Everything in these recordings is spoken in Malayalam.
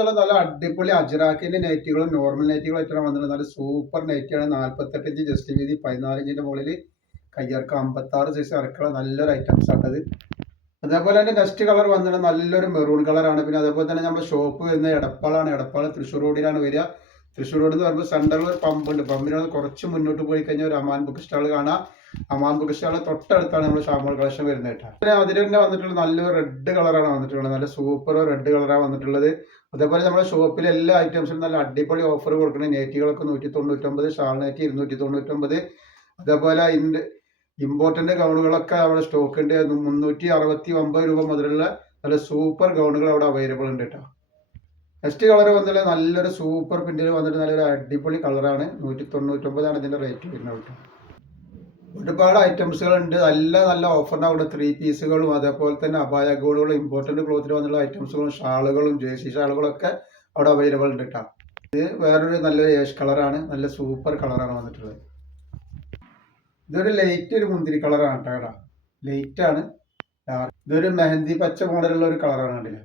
നല്ല അടിപൊളി അജ്രാക്കിന്റെ നൈറ്റികളും നോർമൽ നൈറ്റികളായിട്ടാണ് വന്നത്. നല്ല സൂപ്പർ നൈറ്റിയാണ്. 48 ഇഞ്ച് ജസ്റ്റ് വീതി, 14 ഇഞ്ചിന്റെ മുകളിൽ കയ്യർക്ക് 56 സൈസ് ഇറക്കുള്ള നല്ലൊരു ഐറ്റംസ് ആണത്. അതേപോലെ തന്നെ നെക്സ്റ്റ് കളർ വന്നത് നല്ലൊരു മെറൂൺ കളറാണ്. പിന്നെ അതേപോലെ തന്നെ നമ്മുടെ ഷോപ്പ് വരുന്നത് എടപ്പാളാണ്. എടപ്പാൾ തൃശ്ശൂർ റോഡിലാണ് വരിക. തൃശ്ശൂർ റോഡ് എന്ന് പറയുമ്പോൾ സെൻട്രലിൽ ഒരു പമ്പ് ഉണ്ട്. പമ്പിനോട് കുറച്ച് മുന്നോട്ട് പോയി കഴിഞ്ഞാൽ ഒരു അമാൻ ബുക്ക് സ്റ്റാൾ കാണാം. അമാൻ ബുക്ക് സ്റ്റാൾ തൊട്ടടുത്താണ് നമ്മൾ ഷാമോൾ കളക്ഷൻ വരുന്നത് കേട്ടോ. പിന്നെ അതിൽ തന്നെ വന്നിട്ടുള്ള നല്ലൊരു റെഡ് കളറാണ് വന്നിട്ടുള്ളത്. നല്ല സൂപ്പർ റെഡ് കളറാണ് വന്നിട്ടുള്ളത്. അതേപോലെ നമ്മുടെ ഷോപ്പിലെ എല്ലാ ഐറ്റംസിനും നല്ല അടിപൊളി ഓഫർ കൊടുക്കുന്നത്. നെറ്റികളൊക്കെ 199, ഷാൾ നെറ്റ് 299. അതേപോലെ ഇമ്പോർട്ടന്റ് ഗൗണുകളൊക്കെ അവിടെ സ്റ്റോക്ക് ഉണ്ട്. 369 രൂപ മുതലുള്ള നല്ല സൂപ്പർ ഗൗണുകൾ അവിടെ അവൈലബിൾ ഉണ്ട് കേട്ടോ. നെക്സ്റ്റ് കളർ വന്നിട്ട് നല്ലൊരു സൂപ്പർ പ്രിന്റിൽ വന്നിട്ട് നല്ലൊരു അടിപൊളി കളറാണ്. 199 ഇതിന്റെ റേറ്റ് വരുന്നത് കേട്ടോ. ഒരുപാട് ഐറ്റംസുകൾ ഉണ്ട്. നല്ല നല്ല ഓഫറിന് അവിടെ 3 പീസുകളും അതേപോലെ തന്നെ അബായ ഗോളുകളും ഇമ്പോർട്ടന്റ് ക്ലോത്തിൽ വന്നുള്ള ഐറ്റംസുകളും ഷാളുകളും ജേഴ്സി ഷാളുകളൊക്കെ അവിടെ അവൈലബിൾ ഉണ്ട് കേട്ടോ. ഇത് വേറൊരു നല്ലൊരു ഏഷ് കളറാണ്. നല്ല സൂപ്പർ കളറാണ് വന്നിട്ടുള്ളത്. ഇതൊരു ലൈറ്റ് ഒരു മുന്തിരി കളറാണ് കേട്ടോ. ലൈറ്റ് ആണ്. ഇതൊരു മെഹന്തി പച്ച മോഡലുള്ള ഒരു കളറാണ് കണ്ടില്ല.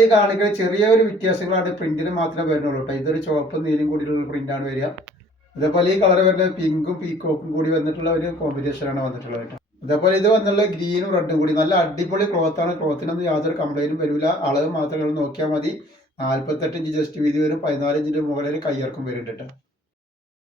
ഈ കാണിക്കുന്ന ചെറിയൊരു വ്യത്യാസങ്ങളാണ് പ്രിന്റിന് മാത്രമേ വരുന്നുള്ളൂ കേട്ടോ. ഇതൊരു ചുവപ്പും നീലും കൂടിയുള്ള പ്രിന്റാണ് വരിക. അതേപോലെ ഈ കളർ വരുന്നത് പിങ്കും പീക്കോക്കും കൂടി വന്നിട്ടുള്ള ഒരു കോമ്പിനേഷനാണ് വന്നിട്ടുള്ളത് കേട്ടോ. അതേപോലെ ഇത് വന്നുള്ള ഗ്രീനും റെഡും കൂടി നല്ല അടിപൊളി ക്ലോത്താണ്. ക്ലോത്തിനൊന്നും യാതൊരു കംപ്ലൈന്റും വരില്ല. അളവ് മാത്രമേ നോക്കിയാൽ മതി. 48 ഇഞ്ച് ജസ്റ്റ് വീതി വരും, 14 ഇഞ്ചിന്റെ മുകളിൽ കയ്യിറക്കും വരുന്നുണ്ട് കേട്ടോ.